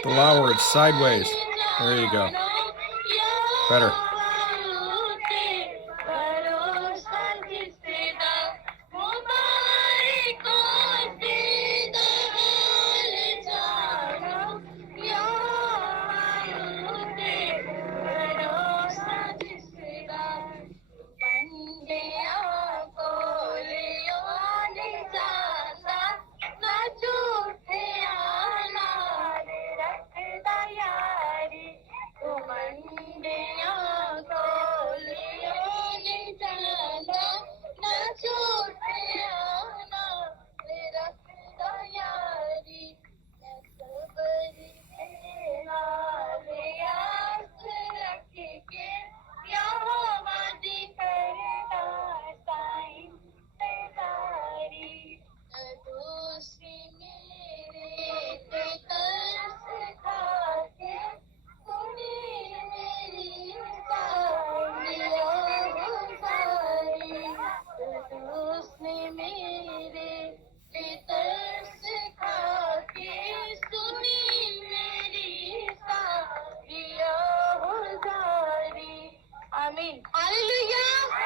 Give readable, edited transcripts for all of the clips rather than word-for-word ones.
The lower, it's sideways. There you go. Better.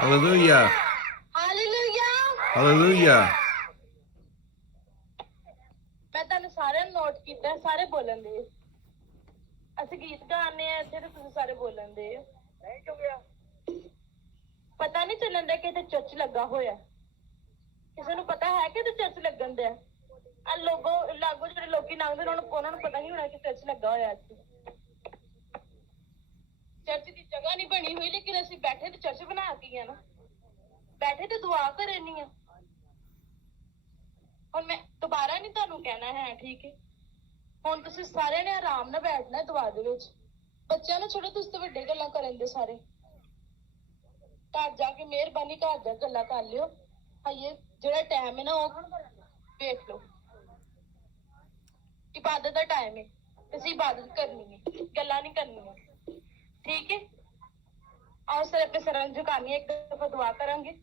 Hallelujah. Hallelujah. मैं तने सारे नोट किया सारे बोलन दे असि गीत गाने ऐसे तो तुम सारे बोलन दे पता नहीं चलन दे कि चर्च लगा होया किसी ਨੂੰ पता है कि चर्च लगन दे आ लोगों लागो ਜਿਹੜੇ ਲੋਕੀ ਲੰਘਦੇ ਉਹਨਾਂ ਨੂੰ ਪਤਾ ਨਹੀਂ ਹੋਣਾ ਕਿ ਚਰਚ ਲੱਗਾ ਹੋਇਆ ਇੱਥੇ ਚਰਚ ਦੀ ਜਗ੍ਹਾ ਨਹੀਂ ਬਣੀ ਹੋਈ ਲੇਕਿਨ ਅਸੀਂ ਬੈਠੇ ਤੇ ਚਰਚ ਬਣਾਤੀ ਹੈ ਨਾ बैठे तो दुआ करे नहीं है और मैं दोबारा नहीं ਤੁਹਾਨੂੰ ਕਹਿਣਾ ਹੈ ਠੀਕ ਹੈ ਹੁਣ ਤੁਸੀਂ ਸਾਰਿਆਂ ਨੇ ਆਰਾਮ ਨਾਲ ਬੈਠਣਾ ਹੈ ਦੁਆ ਦੇ ਵਿੱਚ ਬੱਚਿਆਂ ਨੂੰ ਛੋੜੋ ਤੁਸੀਂ ਤਾਂ ਵੱਡੇ ਗੱਲਾਂ ਕਰਨ ਦੇ ਸਾਰੇ ਘਰ ਜਾ ਕੇ ਮਿਹਰਬਾਨੀ ਘਰ ਜਾ ਗੱਲਾਂ ਕਰ ਲਿਓ ਹਾਏ ਜਿਹੜਾ ਟਾਈਮ ਹੈ ਨਾ ਉਹ ਵੇਖ ਲਓ इबादत का टाइम है ਅਸੀਂ इबादत करनी है ਗੱਲਾਂ नहीं करनी ठीक है आओ सर अपने सर झुकानी एक दफा दुआ करेंगे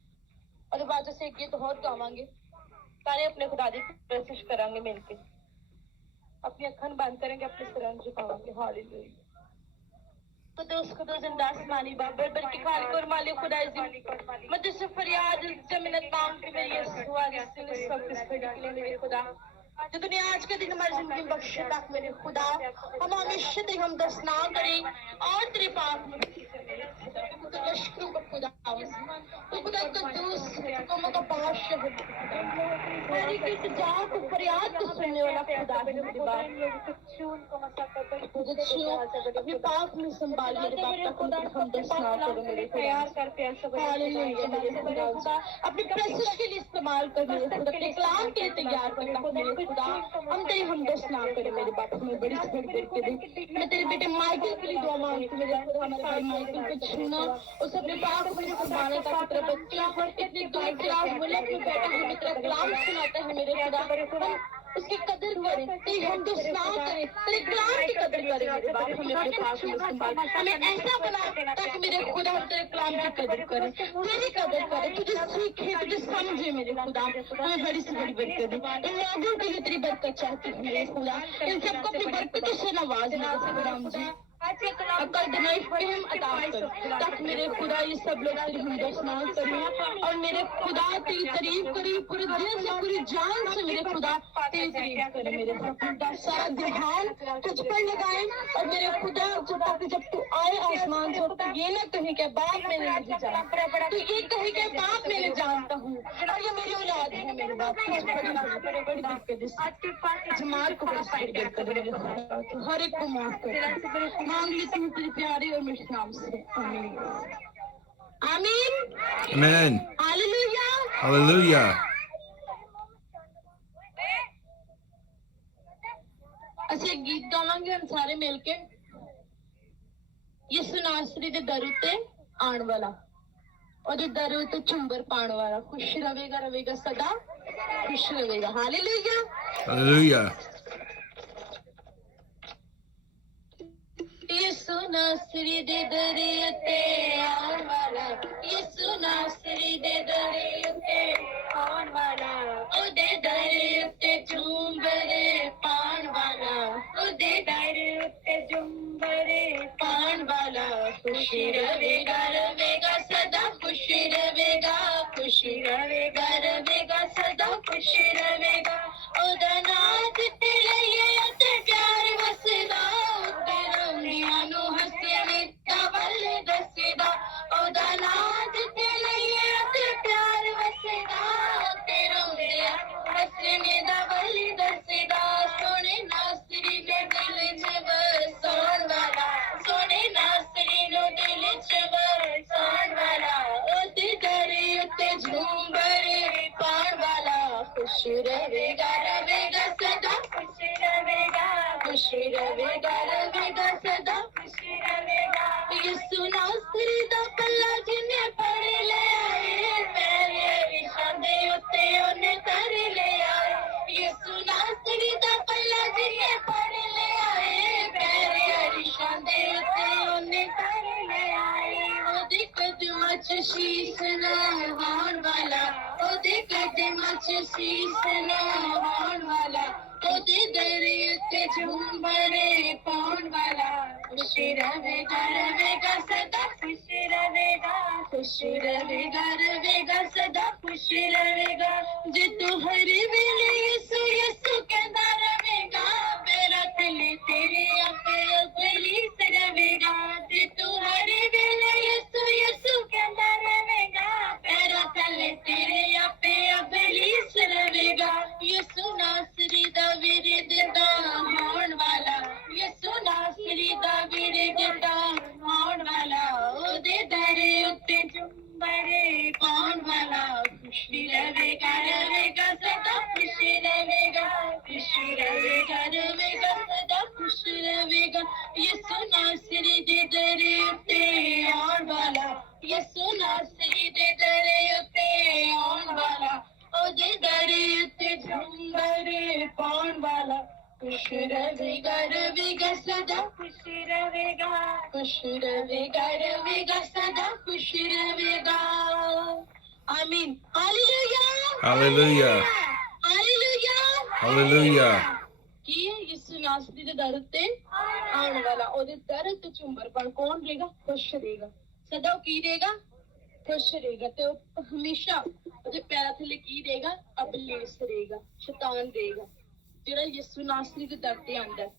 और बाद से एक गीत और गावांगे सारे अपने खुदा की प्रशंसा करेंगे मिलके अपनी अखन बंद करेंगे अपने सर झुकावांगे हालेलुया कुदूस जिंदा आसमानी बाबर बल्कि खालिक और मालिक खुदा इज़्ज़त मैं तुझसे फरियाद जमीनत मांग के मेरी यीशु आज इस वक्त इस घड़ी के लिए मेरे खुदा जो दुनिया आज के दिन हमारी जिंदगी बख्शे तक मेरे खुदा हम हमेशा तेरे हम दसना करें और तेरे पाक में तो लश्करों का खुदा तो खुदा कद्दूस तो मका बादशाह मेरी किस जान को फरियाद को सुनने वाला खुदा है मेरे बाप अपने पाक में संभाल मेरे बाप खुदा हम दसना करें मेरे तैयार करके हालेलुया मेरे खुदा अपने प्रेसिस के लिए इस्तेमाल कर मेरे खुदा अपने कलाम के लिए तैयार कर मेरे खुदा हम तेरी हमदर्द ना करें मेरे बाप में बड़ी सफर करके दे मैं तेरे बेटे माइकल के लिए दुआ मांगती हूं मेरे खुदा हमारे माइकल को छूना उस अपने बाप को संभालने ताकि तेरा बच्चा इतनी दूर दराज मुल्क में बैठा है तेरा कलाम सुनाता है मेरे खुदा उसकी कदर करें तेरी हमदर्द ना करें तेरे कलाम की कदर करें मेरे बाप हमें अपने पास में संभाल हमें ऐसा बना ताकि मेरे खुदा हम तेरे कलाम की कदर करें तेरी कदर करें तुझे सीखे तुझे समझे मेरे खुदा हमें बड़ी से बड़ी बरकत दे इन लोगों के लिए तेरी बरकत चाहती हूँ मेरे खुदा इन सबको अपनी बरकतों से नवाज मेरे खुदाम जी अकल दिनाई फहम अता कर ताकि मेरे खुदा ये सब लोग तेरी हमदर्द ना करें और मेरे खुदा तेरी तारीफ करें पूरे दिल से पूरी जान से मेरे खुदा तेरी तारीफ करें मेरे खुदा सारा ध्यान तुझ पर लगाएं और मेरे खुदा जब तू आए आसमान से तो ये ना कहे कि बाप मैंने नहीं जाना तो ये कहे कि बाप मैंने जानता हूँ और ये मेरी औलाद है मेरे बाप बड़ी दिक्कत जमात को बड़ी मेरे खुदा हर एक को माफ कर मांग लेती हूँ तेरे प्यारे और मेरे नाम से आमीन आमीन Amen. Hallelujah Hallelujah. ਅਸੀਂ ਇੱਕ ਗੀਤ ਗਾਵਾਂਗੇ हम सारे मिलके ਯਿਸੂ ਨਾਸਰੀ ਦੇ ਦਰ ਉੱਤੇ ਆਉਣ ਵਾਲਾ ਉਹਦੇ ਦਰ ਉੱਤੇ ਚੁੰਬਰ ਪਾਉਣ ਵਾਲਾ ਖੁਸ਼ ਰਹੇਗਾ ਸਦਾ ਖੁਸ਼ ਰਹੇਗਾ ਹਾਲੇਲੂਇਆ Hallelujah. ਯਿਸੂ ਨਾਸਰੀ ਦੇ ਦਰ ਉੱਤੇ ਆਉਣ ਵਾਲਾ ਯਿਸੂ ਨਾਸਰੀ ਦੇ ਦਰ ਉੱਤੇ ਆਉਣ ਵਾਲਾ ਉਹਦੇ ਦਰ ਉੱਤੇ ਚੁੰਬਰ ਪਾਉਣ ਵਾਲਾ ਉਹਦੇ ਦਰ खुशी रहेगा रहेगा सदा खुशी रहेगा खुशी रहेगा रहेगा सदा खुशी रहेगा ओदा नाच ते लइए ते प्यार वसदा ते रौनियां नु हसने दा बल दसदा ओदा नाच ते लइए ते प्यार वसदा ते रौनियां हसने दा बल दसदा सोने नासरी ने दिल च बसाण वाला सोने नासरी नो दिल च बसाण वाला ओते दरे उत्ते झूमरे पाण वाला खुश रहेगा रहेगा सदा खुश रहेगा सदा खुश रहेगा यीशु नासरी दा पल्ला जिन्ने पढ़ ले आए मेरे रिशां दे उत्ते ओने कर ले आए यीशु नासरी दा पल्ला जिन्ने पढ़ ले आए मेरे रिशां दे उत्ते ओने कर ले आए ओदे कदमां च शीश नवाण वाला ओदे कदमां च शीश नवाण वाला ओदे दरे उत्ते झूमरे पाउण वाला खुश रहेगा रहेगा सदा खुश रहेगा रहेगा सदा खुश रहेगा जे तू हर वेले यीशु यीशु कहता रहेगा मेरा दिल तेरे आपे अबलीस रहेगा जे तू हर वेले यीशु यीशु कहता रहेगा मेरा दिल तेरे आपे अबलीस रहेगा यीशु नासरी दा विरद दा होण वाला यीशु नासरी दा विरद दा होण वाला ओदे दरे उत्ते झुंबरे पाउण वाला खुशी रहेगा रहेगा सदा खुशी रहेगा सदा खुश रहेगा यीशु नासरी दे दरे उत्ते आउण वाला यीशु नासरी दे दरे उत्ते आउण वाला ओदे दरे उत्ते झुंबरे पाउण वाला खुश रहेगा रहेगा सदा खुश रहेगा सदा खुश रहेगा आमीन हालेलुया Hallelujah. Hallelujah Hallelujah. ਕੀ ਹੈ ਯਿਸੂ ਨਾਸਰੀ ਦੇ ਦਰ ਤੇ ਆਉਣ ਵਾਲਾ ਉਹਦੇ ਦਰ ਤੇ ਝੁੰਮਰ ਪਰ ਕੌਣ ਰਹੇਗਾ ਖੁਸ਼ ਰਹੇਗਾ ਸਦਾ ਉਹ ਕੀ ਰਹੇਗਾ ਖੁਸ਼ ਰਹੇਗਾ ਤੇ ਉਹ ਹਮੇਸ਼ਾ ਉਹਦੇ ਪੈਰਾਂ ਥੱਲੇ ਕੀ ਰਹੇਗਾ ਅਬਲੀਸ ਰਹੇਗਾ ਸ਼ੈਤਾਨ ਰਹੇਗਾ ਜਿਹੜਾ ਯਿਸੂ ਨਾਸਰੀ ਦੇ ਦਰ ਤੇ ਆਂਦਾ ਹੈ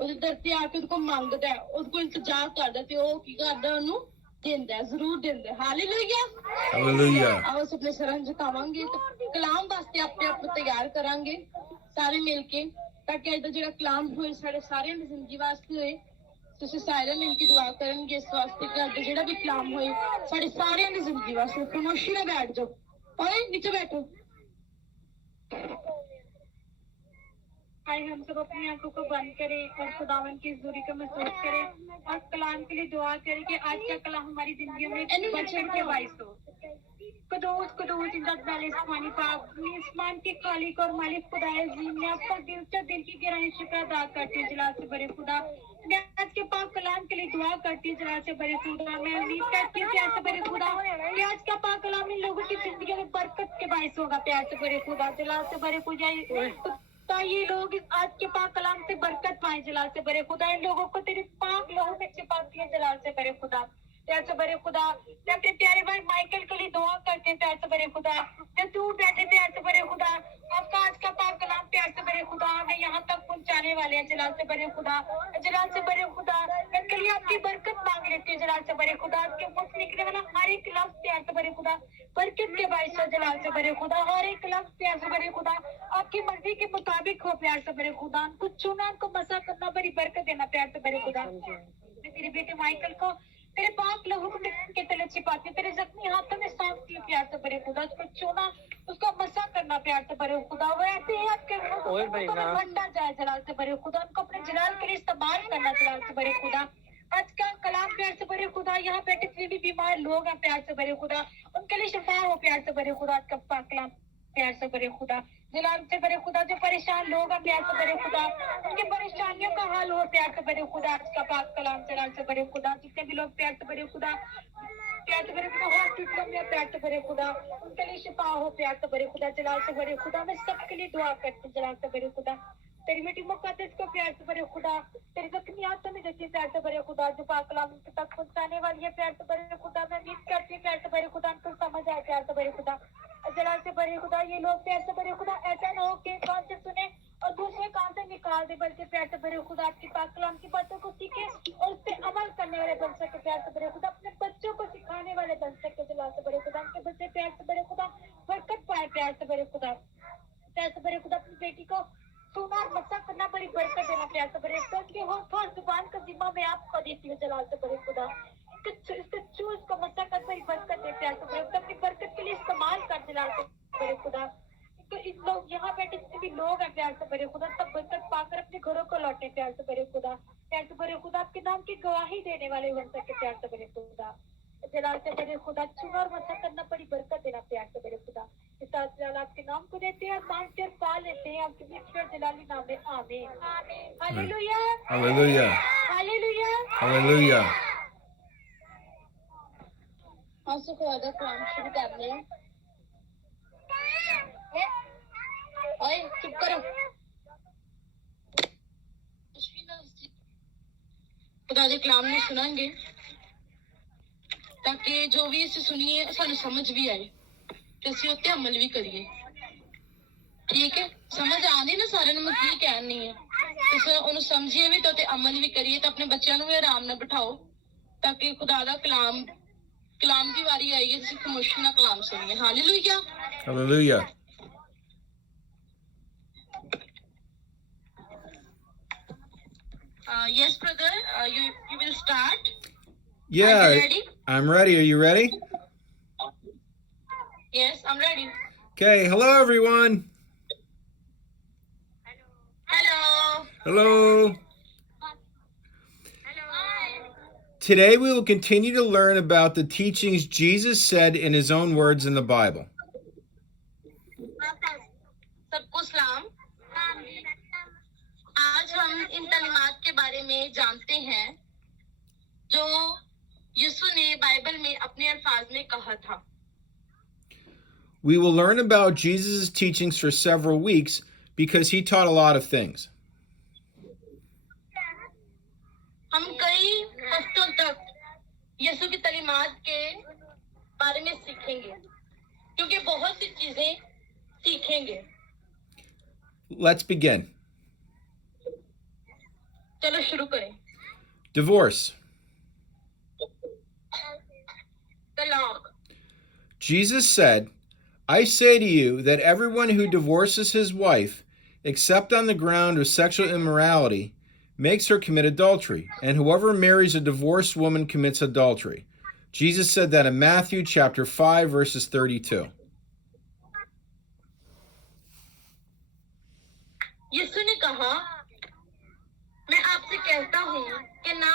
ਉਹਦੇ ਦਰ ਤੇ ਆ ਕੇ ਉਹਦੇ ਕੋਲ ਮੰਗਦਾ ਹੈ ਉਹਦੇ ਕੋਲ ਇੰਤਜ਼ਾਰ ਕਰਦਾ ਤੇ ਉਹ ਕੀ ਕਰਦਾ ਉਹਨੂੰ ਦਿੰਦਾ ਹੈ ਜ਼ਰੂਰ ਦਿੰਦਾ ਹੈ ਹਾਲੇਲੂਇਆ Hallelujah. ਆਓ ਅਸੀਂ ਆਪਣੇ ਸਰਾਂ ਝੁਕਾਵਾਂਗੇ ਤੇ ਕਲਾਮ ਵਾਸਤੇ ਆਪਣੇ ਆਪ ਨੂੰ ਤਿਆਰ ਕਰਾਂਗੇ ਸਾਰੇ ਮਿਲ ਕੇ ਤਾਂ ਕਿ ਅੱਜ ਦਾ ਜਿਹੜਾ ਕਲਾਮ ਹੋਏ ਸਾਡੇ ਸਾਰਿਆਂ ਦੀ ਜ਼ਿੰਦਗੀ ਵਾਸਤੇ ਹੋਏ ਤੁਸੀਂ ਸਾਰੇ ਮਿਲ ਕੇ ਦੁਆ ਕਰਨਗੇ ਇਸ ਵਾਸਤੇ ਕਿ ਅੱਜ ਦਾ ਜਿਹੜਾ ਵੀ ਕਲਾਮ ਹੋਏ ਸਾਡੇ ਸਾਰਿਆਂ ਦੀ ਜ਼ਿੰਦਗੀ ਵਾਸਤੇ ਖਾਮੋਸ਼ੀ ਨਾਲ ਬੈਠ ਜਾਓ ਓਏ ਨੀਚੇ ਬੈਠੋ आइए हम सब अपनी आंखों को बंद करें और खुदावन की हजूरी को महसूस करें और कलाम के लिए दुआ करें कि आज का कलाम हमारी जिंदगी में बचन के बाइस हो कदोस इज़्ज़त वाले आसमानी पाक आसमान के खालिक और मालिक खुदाए अज़ीम मैं आपका दिल की गहराई से शुक्र अदा करती हूँ जलाल से बड़े खुदा मैं आज के पाक कलाम के लिए दुआ करती हूँ जलाल से बड़े खुदा मैं उम्मीद करती हूँ प्यार से बड़े खुदा कि आज का पाक कलाम इन लोगों की जिंदगी में बरकत के बाइस होगा प्यार से बड़े खुदा जलाल से बड़े खुदा तो ये लोग इस आज के पाक कलाम से बरकत पाए जलाल से बड़े खुदा इन लोगों को तेरे पाक लोगों में छिपाती है जलाल से बड़े खुदा प्यार से बड़े खुदा मैं अपने प्यारे भाई माइकल के लिए दुआ करते हैं प्यार से बड़े खुदा जब दूर बैठे प्यार से बड़े खुदा आपका आज का पाक कलाम प्यार से बड़े खुदा हमें यहाँ तक पहुँचाने वाले हैं जलाल से बड़े खुदा जलाल से बड़े खुदा इनके लिए आपकी बरकत मांग लेती है जलाल से बड़े खुदा आपके मुंह से निकलने वाला हर एक लफ्ज प्यार से बड़े खुदा बरकत के बाइस हो जलाल से बड़े खुदा हर एक लफ्ज प्यार से बड़े खुदा आपकी मर्जी के मुताबिक हो प्यार से बड़े खुदा उनको छूना उनको मसा करना बड़ी बरकत देना प्यार से बड़े खुदा मेरे बेटे माइकल को तेरे पाक लहू के तले छिपाती तेरे जख्मी हाथों में सांप की प्यार से बड़े खुदा उसको छूना उसका मसा करना प्यार से बड़े खुदा वो ऐसे ही आपके भंडा जाए जलाल से बड़े खुदा उनको अपने जलाल के लिए इस्तेमाल करना जलाल से बड़े खुदा आज का कलाम प्यार से बड़े खुदा यहाँ पे जितने भी बीमार लोग हैं प्यार से बड़े खुदा उनके लिए शिफा हो प्यार से बड़े खुदा आज का पाक कलाम प्यार से बड़े खुदा जलाल से बड़े खुदा जो परेशान लोग हैं प्यार से बड़े खुदा उनकी परेशानियों का हल हो प्यार से बड़े खुदा आज का पाक कलाम जलाल से बड़े खुदा जितने भी लोग प्यार से बड़े खुदा हॉस्पिटलों में प्यार से बड़े खुदा उनके लिए शिफा हो प्यार से बड़े खुदा जलाल से बड़े खुदा मैं सबके लिए दुआ करती हूँ जलाल से बड़े खुदा तेरी मीठी मुकद्दस को प्यार से भरे खुदा, तेरी जख्मी आत्मा में जैसे प्यार से भरे खुदा, जो पाक कलाम तक पहुंचाने वाली है प्यार से भरे खुदा, मैं उम्मीद करती हूँ प्यार से भरे खुदा उनको समझ आए प्यार से भरे खुदा, जलाल से भरे खुदा। ये लोग प्यार से भरे खुदा ऐसा ना हो कि कान से सुने और दूसरे कान से निकाल दे, बल्कि प्यार से भरे खुदा आपकी पाक कलाम की बातों को सीखे और उस पर अमल करने वाले बन सके प्यार से भरे खुदा, अपने बच्चों को सिखाने वाले बन सके जलाल से भरे खुदा, उनके बच्चे प्यार से भरे खुदा बरकत पाए प्यार से भरे खुदा, प्यार से भरे खुदा अपनी बेटी को सुना और मसा करना, बड़ी बरकत देना प्यार से भरे खुदा, उसके होंठ और जुबान का जिम्मा मैं आपको देती हूँ जलाल से भरे खुदा, इसके चूज को मसा कर बड़ी बरकत दे प्यार से भरे खुदा, अपनी बरकत के लिए इस्तेमाल कर जलाल से भरे खुदा। तो इन लोग यहाँ बैठे जितने भी लोग हैं प्यार से भरे खुदा, सब बरकत पाकर अपने घरों को लौटे प्यार से भरे खुदा, प्यार से भरे खुदा आपके नाम की गवाही देने वाले बन सके प्यार से भरे खुदा, जलाल से भरे खुदा चुना और मसा करना, बड़ी बरकत देना प्यार से भरे खुदा। इस जलाल आपके नाम को देते हैं, मांगते और पा लेते हैं आपके ईश्वर जलाली नाम में, आमीन। Hallelujah Hallelujah. हालेलुया। Hallelujah. आंसू को आधा काम शुरू कर ले। ओए चुप करो। खुदा दे कलाम ਨੂੰ ਸੁਣਾਂਗੇ ਤਾਂ ਕਿ ਜੋ ਵੀ ਅਸੀਂ ਸੁਣੀਏ ਸਾਨੂੰ ਸਮਝ ਵੀ ਆਏ ਤੇ ਅਸੀਂ ਉੱਤੇ ਅਮਲ ਵੀ ਕਰੀਏ। ਠੀਕ ਹੈ, ਸਮਝ ਆਉਂਦੀ ਨਾ ਸਾਰਿਆਂ ਨੂੰ ਮੈਂ ਕੀ ਕਹਿਣੀ ਹੈ, ਤੁਸੀਂ ਉਹਨੂੰ ਸਮਝੀਏ ਵੀ ਤੇ ਅਮਲ ਵੀ ਕਰੀਏ ਤਾਂ ਆਪਣੇ ਬੱਚਿਆਂ ਨੂੰ ਵੀ ਆਰਾਮ ਨਾਲ ਬਿਠਾਓ ਤਾਂ ਕਿ ਖੁਦਾ ਦਾ ਕਲਾਮ ਦੀ ਵਾਰੀ ਆਈ ਅਸੀਂ ਖਾਮੋਸ਼ੀ ਨਾਲ ਕਲਾਮ ਸੁਣੀਏ। Hallelujah Hallelujah. Yes, brother. You will start. Yeah. Are you ready? I'm ready. Are you ready? Yes, I'm ready. Okay. Hello, everyone. Hello. Hello. Hello. Today we will continue to learn about the teachings Jesus said in his own words in the Bible. सबको सलाम। आज हम इन तालीमात के बारे में जानते हैं जो यीशु ने बाइबल में अपने अल्फाज में कहा था। We will learn about Jesus' teachings for several weeks because he taught a lot of things. हम कई हफ्तों तक यीशु की तालीमात के बारे में सीखेंगे क्योंकि बहुत सी चीजें सीखेंगे। Let's begin. चलो शुरू करें। Divorce. तलाक। Jesus said, I say to you that everyone who divorces his wife, except on the ground of sexual immorality, makes her commit adultery, and whoever marries a divorced woman commits adultery. Jesus said that in Matthew chapter 5, verses 32. यीशु ने कहा, मैं आपसे कहता हूँ कि ना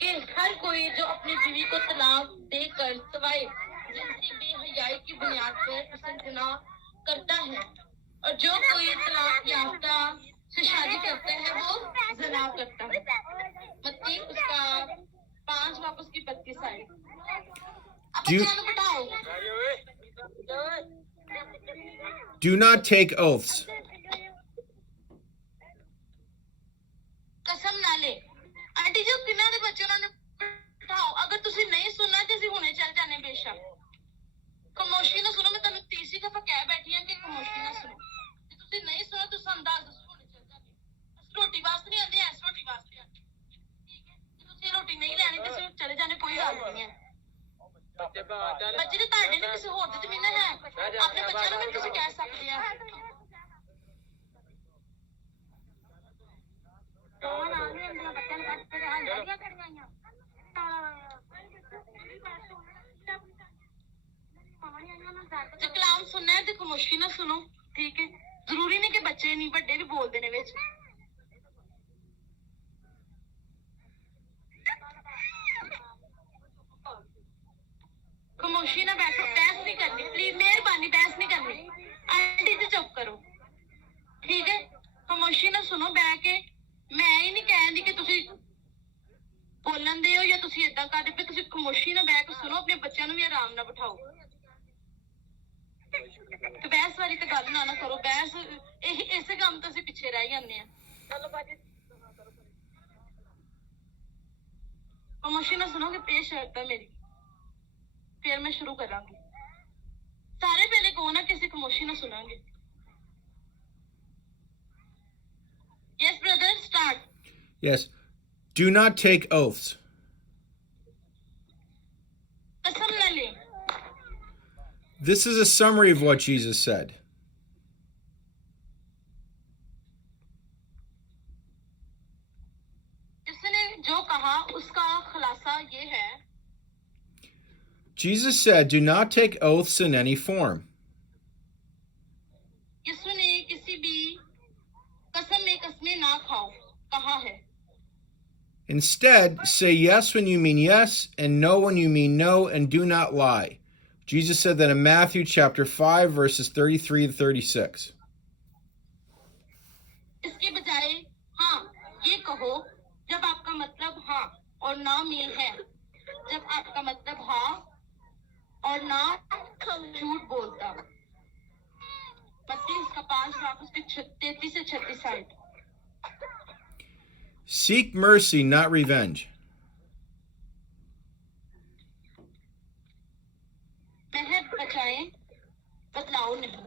कि हर कोई जो अपनी बीवी को तलाक देकर सिवाय जिनसी बेहयाई की बुनियाद पर उसे गुनाह करता है, और जो कोई तलाक याफ्ता से शादी करता है वो ज़िना करता है। मत्ती उसका 5 वापस की 32 आयत। अब बच्चों को बताओ। Do not take oaths. कसम ना ले। आंटी जो किन्ना दे बच्चे उन्होंने बिठाओ, अगर तुसी नहीं सुनना ते ਅਸੀਂ ਹੁਣੇ ਚੱਲ ਜਾਣੇ ਬੇਸ਼ੱਕ। ਖਾਮੋਸ਼ੀ ਨਾਲ ਸੁਣੋ, ਮੈਂ ਤੁਹਾਨੂੰ ਤੀਸਰੀ ਦਫਾ ਕਹਿ ਬੈਠੀ ਹਾਂ ਕਿ ਖਾਮੋਸ਼ੀ ਨਾਲ ਸੁਣੋ। ਜੇ ਤੁਸੀਂ ਨਹੀਂ ਸੁਣੋ ਤਾਂ ਅੰਦਾਜ਼ ਦੱਸੋ ਹੁਣੇ ਚੱਲ ਜਾਣੇ। ਰੋਟੀ ਵਾਸਤੇ ਨਹੀਂ ਆਂਦੇ, ਐਸ ਰੋਟੀ ਵਾਸਤੇ ਆਂਦੇ। ਠੀਕ ਹੈ, ਜੇ ਤੁਸੀਂ ਰੋਟੀ ਨਹੀਂ ਲੈਣੀ ਤੇ ਤੁਸੀਂ ਚਲੇ ਜਾਣੇ, ਕੋਈ ਗੱਲ ਨਹੀਂ ਹੈ। ਬੱਚੇ ਦੇ ਤੁਹਾਡੇ ਨੇ ਕਿਸੇ ਹੋਰ ਦੀ ਜ਼ਮੀਨ ਹੈ, ਆਪਣੇ ਬੱਚਿਆਂ ਨੂੰ ਵੀ ਤੁਸੀਂ ਕਹਿ ਸਕਦੇ ਆ। ਜੇ ਕਲਾਮ ਸੁਣਨਾ ਹੈ ਤੇ ਖਾਮੋਸ਼ੀ ਨਾਲ ਸੁਣੋ। ਠੀਕ ਹੈ, ਜ਼ਰੂਰੀ ਨਹੀਂ ਕਿ ਬੱਚੇ ਨਹੀਂ ਵੱਡੇ ਵੀ ਬੋਲਦੇ ਨੇ ਵਿੱਚ। खामोशी ना बैठो, बहस नहीं करनी प्लीज, मेहरबानी बहस नहीं करनी। आंटी जी चुप करो। ठीक है, खामोशी ना सुनो बैठ के। मैं ही नहीं कहती कि तुसी बोलन दे हो या तुसी इदां करदे पे, तुसी खामोशी ना बैठ के सुनो, अपने बच्चों ਨੂੰ ਵੀ ਆਰਾਮ ਨਾਲ ਬਿਠਾਓ। ਤੇ ਬਹਿਸ ਵਾਲੀ ਤੇ ਗੱਲ ਨਾ ਕਰੋ ਬਹਿਸ ਇਸੇ ਕੰਮ ਤੋਂ ਅਸੀਂ ਪਿੱਛੇ ਰਹਿ ਜਾਂਦੇ ਆ ਚਲੋ ਬਾਜੀ ਪ੍ਰਮੋਸ਼ਨ ਸੁਣੋਗੇ ਪੇਸ਼ ਸ਼ਰਤਾਂ ਮੇਰੀ फिर मैं शुरू करांगी सारे पहले कौन है किसी कमोशी ना सुनांगे yes brother start Yes. Do not take oaths. कसम न ले This is a summary of what Jesus said. जिसने जो कहा उसका खुलासा ये है Jesus said, do not take oaths in any form. यीशु ने किसी भी कसम में कसमें ना खाओ कहा है Instead, say yes when you mean yes and no when you mean no, and do not lie. Jesus said that in Matthew chapter 5, verses 33 to 36. इसके बजाय हाँ ये कहो जब आपका मतलब हाँ और ना मेल है जब आपका मतलब हाँ और ना झूठ बोलता मत्ती इसका 5 भाग उसके 33 से 36 आयत Seek mercy, not revenge. मेहर बचाएं बदलाव नहीं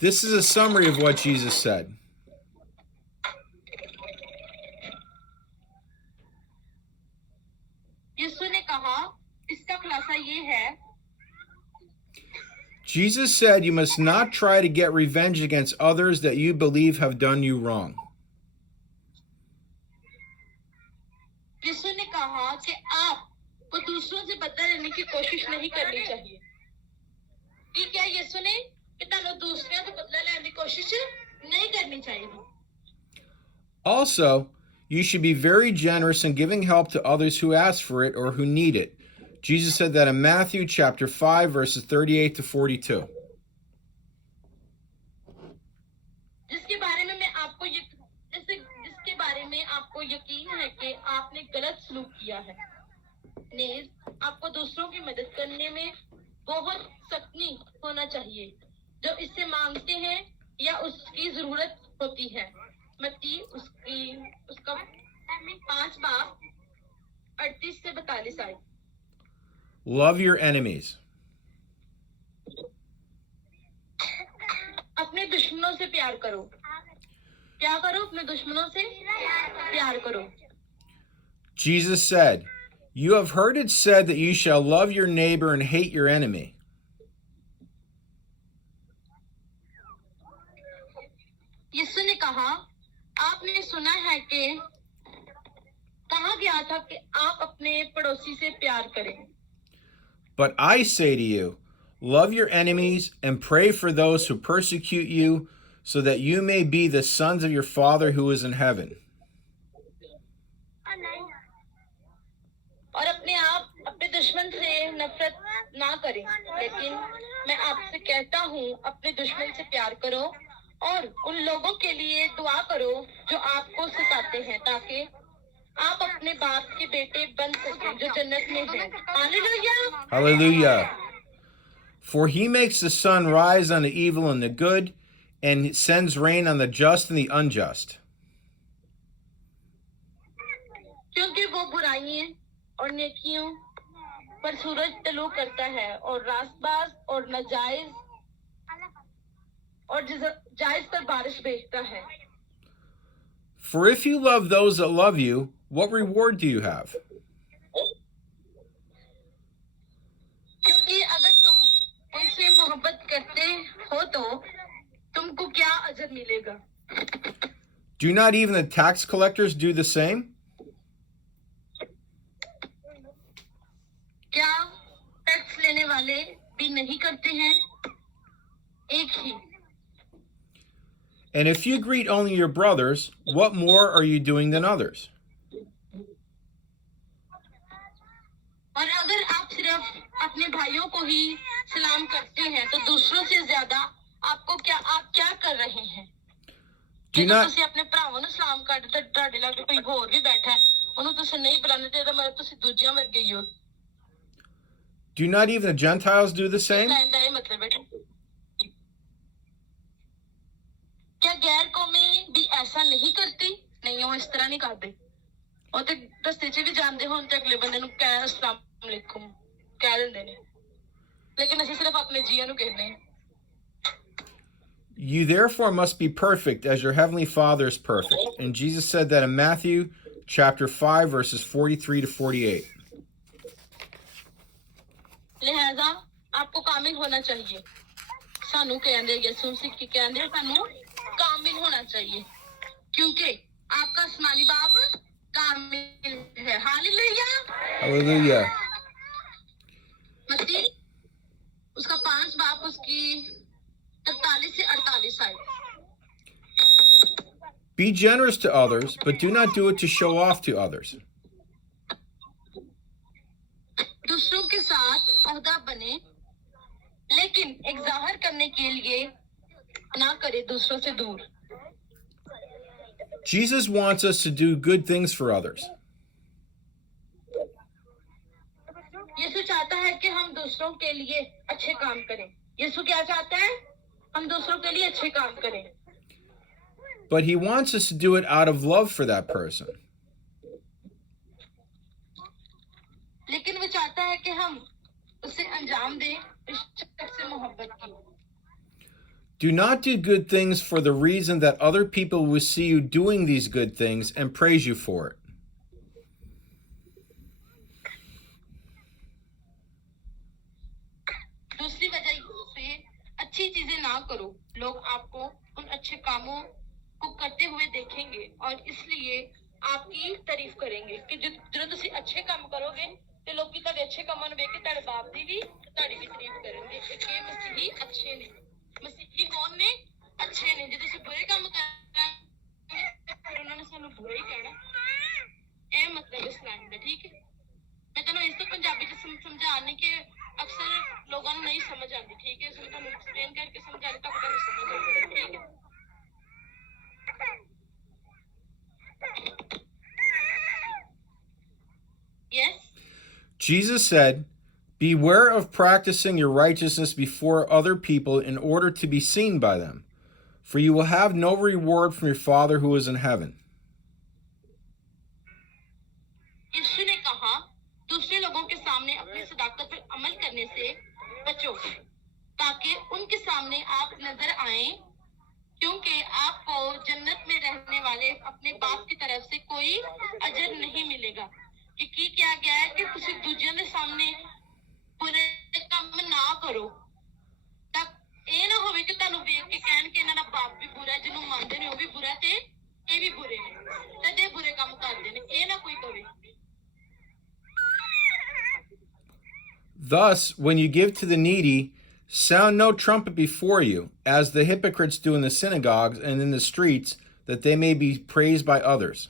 This is a summary of what Jesus said. यीशु ने कहा इसका खुलासा ये है Jesus said you must not try to get revenge against others that you believe have done you wrong. यीशु ने कहा कि आपको दूसरों से बदला लेने की कोशिश नहीं करनी चाहिए ठीक है यीशु ने कि तुहानू दूसरों से बदला लेने की कोशिश नहीं करनी चाहिए Also, you should be very generous in giving help to others who ask for it or who need it. Jesus said that in Matthew chapter 5, verses 38 to 42. जिसके बारे में आपको यकीन है कि आपने गलत सलूक किया है नेज आपको दूसरों की मदद करने में बहुत सख्ती होना चाहिए जो इससे मांगते हैं या उसकी जरूरत होती है मत्ती उसका 5 बाब 38 से 42 आए Love your enemies. अपने दुश्मनों से प्यार करो क्या करो अपने दुश्मनों से प्यार करो Jesus said, you have heard it said that you shall love your neighbor and hate your enemy. यीशु ने कहा आपने सुना है कि कहा गया था कि आप अपने पड़ोसी से प्यार करें But I say to you, love your enemies and pray for those who persecute you, so that you may be the sons of your Father who is in heaven. और अपने दुश्मन से नफरत ना करें लेकिन मैं आपसे कहता हूँ अपने दुश्मन से प्यार करो और उन लोगों के लिए दुआ करो जो आपको सताते हैं ताकि आप अपने बाप के बेटे बन सकें जो जन्नत में हैं hallelujah Hallelujah. For he makes the sun rise on the evil and the good, and sends rain on the just and the unjust. क्योंकि वो बुराइयों और नेकियों पर सूरज तलू करता है और रास्तबाज और नाजायज और जायज पर बारिश भेजता है For if you love those that love you, what reward do you have? क्योंकि अगर तुम उनसे मोहब्बत करते हो तो तुमको क्या अजर मिलेगा Do not even the tax collectors do the same? क्या टैक्स लेने वाले भी नहीं करते हैं एक ही And if you greet only your brothers, what more are you doing than others? और अगर आप सिर्फ अपने भाइयों को ही सलाम करते हैं तो दूसरों से ज्यादा आप क्या कर रहे हैं Do not ਤੁਸੀਂ ਆਪਣੇ ਭਰਾਵਾਂ ਨੂੰ ਸਲਾਮ ਕਰਦੇ ਤੇ ਤੁਹਾਡੇ ਲਾਗੇ ਕੋਈ ਹੋਰ ਵੀ ਬੈਠਾ ਹੈ ਉਹਨੂੰ ਤੁਸੀਂ ਨਹੀਂ ਬੁਲਾਉਂਦੇ ਤੇ ਮਤਲਬ ਤੁਸੀਂ ਦੂਜਿਆਂ ਵਰਗੇ ਹੀ ਹੋ Do not even the Gentiles do the same? Line का ये मतलब है क्या गैर कौमें भी ऐसा नहीं करती नहीं वो इस तरह नहीं करते और ते रस्ते च भी जांदे होण ते अगले बंदे नु कह अस्सलाम वालेकुम कह दिंदे ने लेकिन ਅਸੀਂ सिर्फ अपने जीआं नु कहने You therefore must be perfect as your heavenly Father is perfect. And Jesus said that in Matthew chapter 5 verses 43 to 48. लिहाजा आपको कामिल होना चाहिए सानू कहंदे यसू मसीह की कहंदे सानू कामिल होना चाहिए क्योंकि आपका आसमानी बाप कामिल है हालेलुया Hallelujah. मत्ती उसका 5 बाप उसकी 43 से 48 आए Be generous to others, but do not do it to show off to others. दूसरों के साथ ओहदा बने लेकिन एक जाहिर करने के लिए ना करे दूसरों से दूर Jesus wants us to do good things for others. यीशु चाहता है कि हम दूसरों के लिए अच्छे काम करें यीशु क्या चाहता है हम दूसरों के लिए अच्छे काम करें But he wants us to do it out of love for that person. लेकिन वो चाहता है कि हम उसे अंजाम दें इस शख्स से मोहब्बत की Do not do good things for the reason that other people will see you doing these good things and praise you for it. दूसरी वजह से अच्छी चीजें ना करो लोग आपको उन अच्छे कामों को करते हुए देखेंगे और इसलिए आपकी तारीफ करेंगे कि ਜਦੋਂ ਤੁਸੀਂ अच्छे काम करोगे ਤੇ ਲੋਕੀ ਤੁਹਾਡੇ ਅੱਛੇ ਕੰਮਾਂ ਨੂੰ ਵੇਖ ਕੇ ਤੁਹਾਡੇ ਬਾਪ ਦੀ ਵੀ ਤੁਹਾਡੀ ਵੀ ਤਾਰੀਫ ਕਰਨਗੇ ਕਿ ਮਸੀਹੀ ਅੱਛੇ ਨੇ ਮਸੀਹੀ ਕੌਣ ਨੇ ਅੱਛੇ ਨੇ ਜੇ ਤੁਸੀਂ ਬੁਰੇ ਕੰਮ ਕਰਾਂਗੇ ਫਿਰ ਉਹਨਾਂ ਨੇ ਸਾਨੂੰ ਬੁਰਾ ਹੀ ਕਹਿਣਾ ਇਹ ਮਤਲਬ ਇਸ ਲਾਈਨ ਦਾ ਠੀਕ ਹੈ मैं ਤੁਹਾਨੂੰ ਇਸ ਤੋਂ ਪੰਜਾਬੀ ਚ ਸਮਝਾਉਣ ਕਿ ਅਕਸਰ ਲੋਕਾਂ ਨੂੰ ਨਹੀਂ ਸਮਝ ਆਉਂਦੀ ਠੀਕ ਹੈ ਇਸ ਲਈ ਤੁਹਾਨੂੰ ਐਕਸਪਲੇਨ ਕਰਕੇ ਸਮਝਾ ਦਿੱਤਾ ਤਾਂ ਤੁਹਾਨੂੰ ਸਮਝ ਆਉਂਦੀ ਠੀਕ ਹੈ Yes Jesus said, beware of practicing your righteousness before other people in order to be seen by them, for you will have no reward from your Father who is in heaven. यीशु ने कहा दूसरे लोगों के सामने अपनी सदाकत पर अमल करने से बचो ताकि उनके सामने आप नजर आए क्योंकि आपको जन्नत में रहने वाले अपने बाप की तरफ से कोई अजर नहीं मिलेगा कि क्या गया है कि ਤੁਸੀਂ ਦੂਜਿਆਂ ਦੇ ਸਾਹਮਣੇ ਬੁਰੇ ਕੰਮ ਨਾ ਕਰੋ ਤਾਂ ਇਹ ਨਾ ਹੋਵੇ ਕਿ ਤੁਹਾਨੂੰ ਵੇਖ ਕੇ ਕਹਿਣ ਕਿ ਇਹਨਾਂ ਦਾ ਬਾਪ ਵੀ ਬੁਰਾ ਜਿਹਨੂੰ ਮੰਨਦੇ ਨੇ ਉਹ ਵੀ ਬੁਰਾ ਤੇ ਇਹ ਵੀ ਬੁਰੇ ਨੇ ਤੇ ਬੁਰੇ ਕੰਮ ਕਰਦੇ ਨੇ ਇਹ ਨਾ ਕੋਈ ਕਰੇ Thus, when you give to the needy, sound no trumpet before you, as the hypocrites do in the synagogues and in the streets, that they may be praised by others.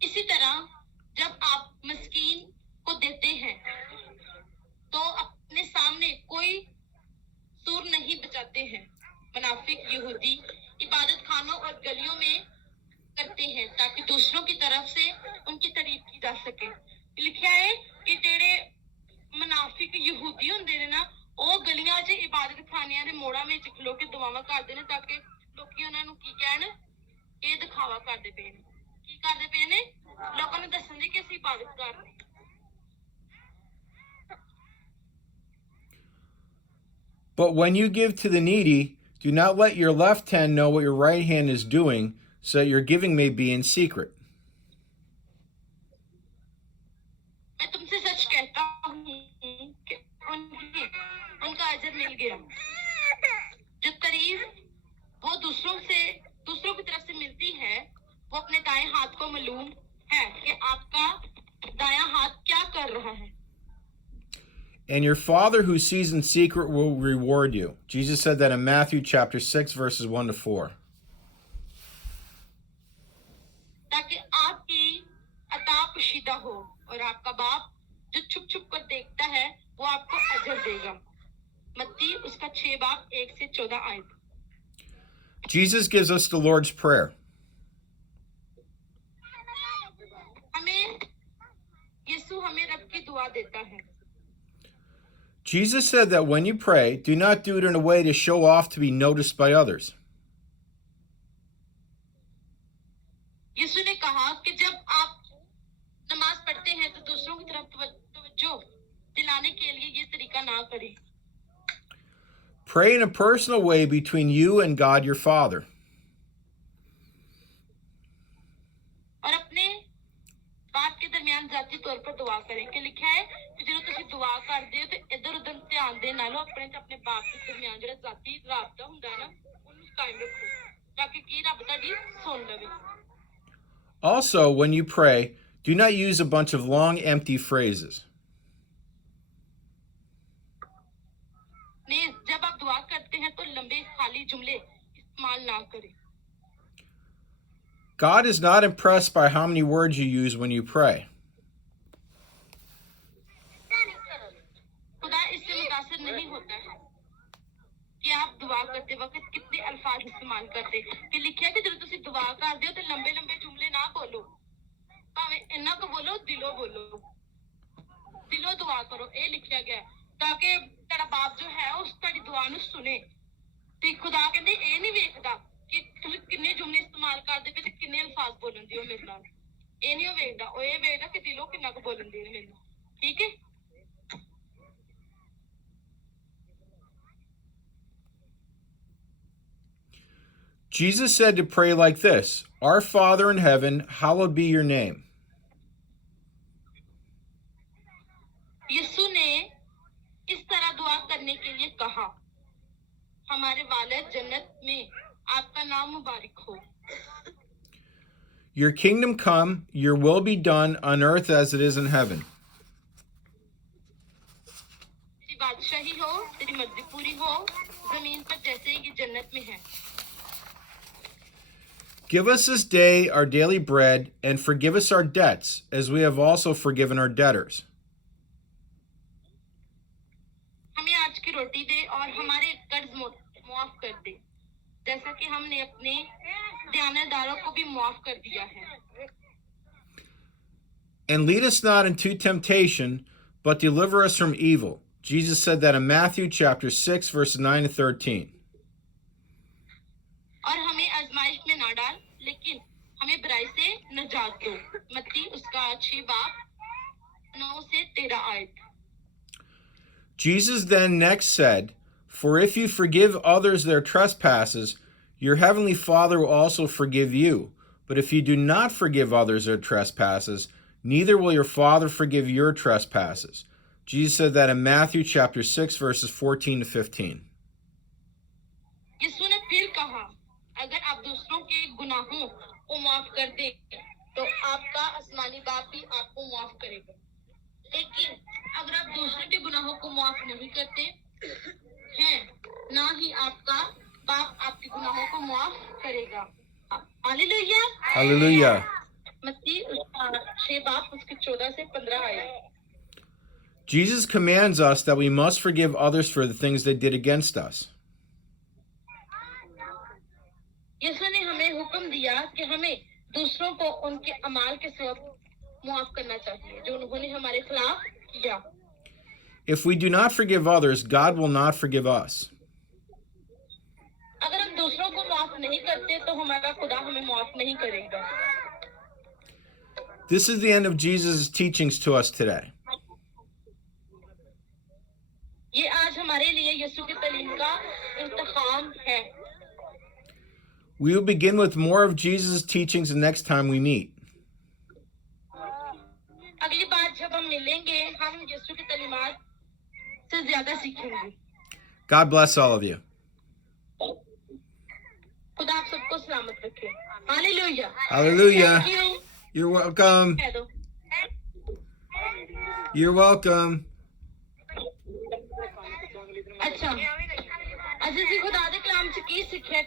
इसी तरह जब आप मस्कीन को देते हैं तो अपने सामने कोई सुर नहीं बजाते हैं मुनाफिक यहूदी इबादत खानों और गलियों में करते हैं ताकि दूसरों की तरफ से उनकी तारीफ की जा सके लिखा है कि जेड़े मुनाफिक यहूदी हुंदे ने ना ਉਹ ਗਲੀਆਂ 'ਚ ਇਬਾਦਤ ਖਾਨਿਆਂ ਦੇ ਮੋੜਾਂ ਵਿੱਚ ਖਲੋ ਕੇ ਦੁਆਵਾਂ ਕਰਦੇ ਨੇ ਤਾਂ ਕਿ ਲੋਕੀ ਉਹਨਾਂ ਨੂੰ ਕੀ ਕਹਿਣ ਇਹ ਦਿਖਾਵਾ ਕਰਦੇ ਪਏ ਨੇ ਕੀ ਕਰਦੇ ਪਏ ਨੇ ਲੋਕਾਂ ਨੂੰ ਦੱਸਣ ਦੀ ਕਿ ਅਸੀਂ ਇਬਾਦਤ ਕਰ ਰਹੇ But when you give to the needy, do not let your left hand know what your right hand is doing, so that your giving may be in secret. मैं तुमसे सच कहता हूँ कि उन्हें उनका अजर मिल गया जो तारीफ वो दूसरों की तरफ से मिलती है वो अपने दाएं हाथ को मालूम है कि आपका दायां हाथ क्या कर रहा है And your Father who sees in secret will reward you. Jesus said that in Matthew chapter 6, verses 1 to 4. ताकि आपकी अता पोशीदा हो और आपका बाप जो छुप छुप कर देखता है वो आपको अजर देगा मत्ती उसका 6 बाप 1 से 14 आयत Jesus gives us the Lord's Prayer. हमें दुआ देता है। Jesus said that when you pray, do not do it in a way to show off to be noticed by others. यीशु ने कहा कि जब आप नमाज पढ़ते हैं तो दूसरों की तरफ तवज्जो दिलाने के लिए ये तरीका ना करें। Pray in a personal way between you and God your Father. और अपने बाप के दरमियान जाती तौर पर दुआ करें कि लिखा है कि ਜਦੋਂ ਤੁਸੀਂ ਦੁਆ ਕਰਦੇ ਹੋ ਤੇ ਇੱਧਰ ਉੱਧਰ ਧਿਆਨ ਦੇ ਨਾਲੋਂ ਆਪਣੇ ਤੇ ਆਪਣੇ ਬਾਪ ਦੇ ਦਰਮਿਆਨ ਜਿਹੜਾ ਜਾਤੀ ਰਾਬਤਾ ਹੁੰਦਾ ਹੈ ਨਾ ਉਹਨੂੰ ਕਾਇਮ ਰੱਖੋ ਤਾਂ ਕਿ ਕੀ ਰੱਬ ਤੁਹਾਡੀ ਸੁਣ ਲਵੇ। Also, when you pray, do not use a bunch of long, empty phrases. नहीं, जब आप दुआ करते हैं तो लंबे खाली जुमले इस्तेमाल ना करें। God is not impressed by how many words you use when you pray. खुदा इससे मुतासिर नहीं होता है कि आप दुआ करते वक्त कितने अल्फाज इस्तेमाल करते कि लिखा है कि जब तुसी दुआ करते हो तो लंबे लंबे जुमले ना बोलो भावे इन्ना को बोलो दिलों दुआ करो ये लिखा गया है ताकि तेरा बाप जो है उस तेरी दुआ नु सुने ते खुदा कहंदे ये नहीं वेखदा कि तुसी किन्ने जुमले इस्तेमाल करदे पे ते किन्ने अल्फाज बोलन दियो मेरे नाल ये नहीं वेखदा ओ ये वेखदा कि दिलों किन्ना को बोलन दियो मेरे नाल। ठीक है। Jesus said to pray like this: Our Father in heaven, hallowed be your name. यीशु ने इस तरह दुआ करने के लिए कहा, हमारे वालिद जन्नत में आपका नाम मुबारक हो। Your kingdom come, your will be done on earth as it is in heaven. तेरी बादशाही हो, तेरी मर्जी पूरी हो, जमीन पर जैसे ये जन्नत में है। Give us this day our daily bread, and forgive us our debts, as we have also forgiven our debtors. हमें आज की रोटी दे और हमारे कर्ज माफ कर दे, जैसा कि हमने अपने देनदारों को भी माफ कर दिया है। And lead us not into temptation, but deliver us from evil. Jesus said that in Matthew chapter 6, verses 9 to 13. और हमें आजमाइश में ना डाल, लेकिन हमें बुराई से निजात दो। मत्ती उसका 6 बाब 9 से 13 आयत। Jesus then next said, For if you forgive others their trespasses, your heavenly Father will also forgive you. But if you do not forgive others their trespasses, neither will your Father forgive your trespasses. Jesus said that in Matthew chapter 6, verses 14 to 15. यीशु ने फिर कहा, अगर आप दूसरों के गुनाहों को माफ कर दे तो आपका आसमानी बाप भी आपको माफ करेगा। लेकिन अगर आप दूसरों के गुनाहों को माफ नहीं करते हैं, ना ही आपका बाप आपके गुनाहों को माफ करेगा। हालेलुया। Hallelujah. मत्ती उसका 6 बाब उसके 14 से 15 आयत। Jesus commands us that we must forgive others for the things they did against us. यीशु ने हमें हुक्म दिया कि हमें दूसरों को उनके अमाल के सबब माफ करना चाहिए जो उन्होंने हमारे खिलाफ किया। If we do not forgive others, God will not forgive us. अगर हम दूसरों को माफ नहीं करते तो हमारा खुदा हमें माफ नहीं करेगा। This is the end of Jesus' teachings to us today. ये आज हमारे लिए यीशु की तालीम का इंतखाम है। We will begin with more of Jesus' teachings the next time we meet. अगली बार जब हम मिलेंगे हम यीशु की तालीमात से ज्यादा सीखेंगे। God bless all of you. खुदा आप सबको सलामत रखे। Hallelujah. Hallelujah. Thank you। You're welcome. कह दो। You're welcome. अच्छा अजीज खुदा दे कलाम च की सीखिया